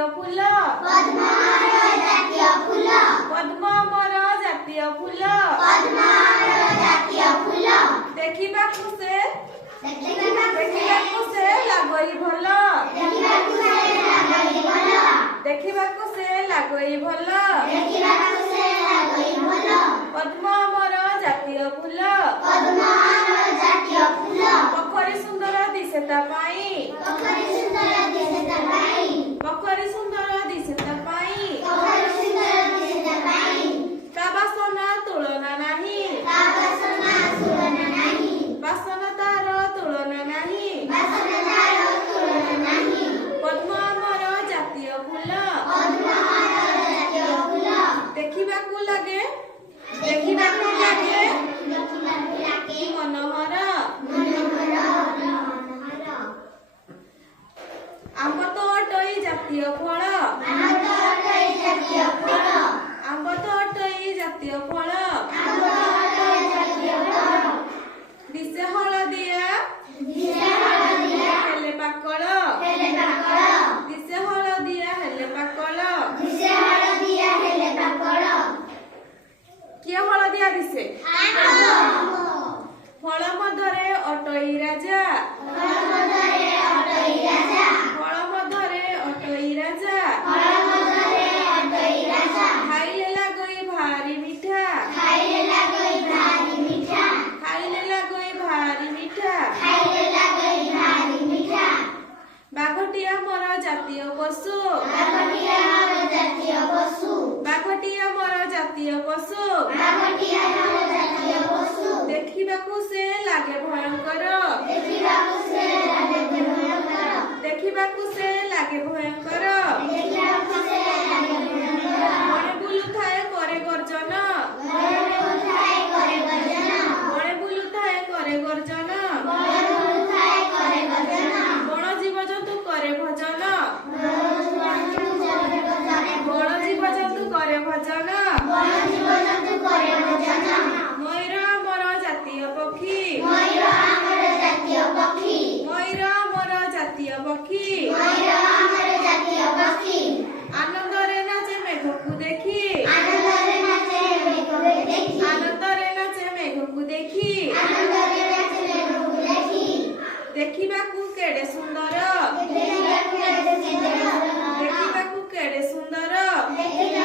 ଜାତୀୟ ଫୁଲ ପଦ୍ମ ଆମର ଜାତୀୟ ଫୁଲ ପଦ୍ମ ଆମର ଜାତୀୟ ଫୁଲ ପଦ୍ମ ଆମର ଜାତୀୟ ଫୁଲ ଦେଖିବାକୁ ସେ ଦେଖିବାକୁ ସେ ଲାଗଇ ଭଲ ଦେଖିବାକୁ ସେ ଲାଗଇ ଭଲ ଦେଖିବାକୁ ସେ ଲାଗଇ ଭଲ ଦେଖିବାକୁ ସେ ଲାଗଇ ଭଲ ପଦ୍ମ ଆମର ଜାତୀୟ ଫୁଲ ପଦ୍ମ ଆମର ଜାତୀୟ ଫୁଲ ପୋଖରୀ ସୁନ୍ଦର ଦିଶେ ତା ପାଇଁ ପୋଖରୀ ସୁନ୍ଦର ଦିଶେ ତା ପାଇଁ ପୋଖରୀ ସୁନ୍ଦର ଦିଶେ ତା ପାଇଁ ପୋଖରୀ ସୁନ୍ଦର ଦିଶେ ତା ପାଇଁ ତା ବାସନା ତୁଳନା ନାହିଁ ତା ବାସନା ତୁଳନା ନାହିଁ ବାସନା ତାର ତୁଳନା ନାହିଁ ବାସନା ତାର ତୁଳନା ନାହିଁ ପଦ୍ମ ଆମର ଜାତୀୟ ଫୁଲ ପଦ୍ମ ଆମର ଜାତୀୟ ଫୁଲ ଦେଖିବାକୁ ଲାଗେ ଦେଖିବାକୁ ଲାଗେ କି ମନୋହର ଆମ୍ବ ତ ଅଟଇ ଜାତୀୟ ଫଳ ଆମର ଜାତୀୟ ଫଳ ଆମ୍ବ ତ ଅଟଇ ଜାତୀୟ ଫଳ ଆମର ଜାତୀୟ ଫଳ ଦିଶେ ହଳଦିଆ ଦିଶେ ହଳଦିଆ ହେଲେ ପାକଳ ହେଲେ ପାକଳ ଦିଶେ ହଳଦିଆ ହେଲେ ପାକଳ ଦିଶେ ହଳଦିଆ ହେଲେ ପାକଳ କିଏ ହଳଦିଆ ଦିଶେ ଆମ୍ବ ଫଳ ମଧ୍ୟରେ ଅଟଇ ରାଜା ଫଳ ମଧ୍ୟରେ ଅଟଇ ରାଜା ଫଳ ମଧ୍ୟରେ ଅଟଇ ରାଜା ଫଳ ମଧ୍ୟରେ ଅଟଇ ରାଜା ଖାଇଲେ ଲାଗଇ ଭାରି ମିଠା ଖାଇଲେ ଲାଗଇ ଭାରି ମିଠା ଖାଇଲେ ଲାଗଇ ଭାରି ମିଠା ଖାଇଲେ ଲାଗଇ ଭାରି ମିଠା ବାଘଟି ଆମର ଜାତୀୟ ପଶୁ ବାଘଟି ଆମର ଜାତୀୟ ପଶୁ ବାଘଟି ଆମର ଜାତୀୟ ପଶୁ ବାଘଟି ଆମର ଜାତୀୟ ପଶୁ ଦେଖିବାକୁ ସେ ଲାଗେ ଭୟଙ୍କର ଦେଖିବାକୁ ସେ ଲାଗେ ଭୟଙ୍କର ଦେଖିବାକୁ ସେ ଲାଗେ ଭୟଙ୍କର ଦେଖିବାକୁ ସେ ଲାଗେ ଭୟଙ୍କର ମনে ବୁଲୁଥାଏ କରେ ଗର୍ଜନ ଘରେ ବୁଲୁଥାଏ କରେ ଗର୍ଜନ ମନେ ବୁଲୁଥାଏ କରେ ଗର୍ଜନ ଘରେ ବୁଲୁଥାଏ କରେ ଗର୍ଜନ ବଣ ଜୀବଜନ୍ତୁ କରେ ଭଜନ ବଣ ବଣ ଜୀବଜନ୍ତୁ କରେ ଭଜନ ଜୀବଜନ୍ତୁ କରେ ଭଜନ ମୟୂର ଆମର ଜାତୀୟ ପକ୍ଷୀ ମୟୂର ଆମର ଜାତୀୟ ପକ୍ଷୀ ମୟୂର ଆମର ଜାତୀୟ ପକ୍ଷୀ ମୟୂର ଆମର ଜାତୀୟ ପକ୍ଷୀ ଆନନ୍ଦରେ ନାଚେ ମେଘକୁ ଦେଖି ଆନନ୍ଦରେ ନାଚେ ମେଘକୁ ଦେଖି ଆନନ୍ଦରେ ନାଚେ ମେଘକୁ ଦେଖି ଆନନ୍ଦରେ ନାଚେ ମେଘକୁ ଦେଖି ଦେଖିବାକୁ କେଡ଼େ ସୁନ୍ଦର ଦେଖିବାକୁ କେତେ ସୁନ୍ଦର ଦେଖିବାକୁ କେଡ଼େ ସୁନ୍ଦର ଦେଖିବାକୁ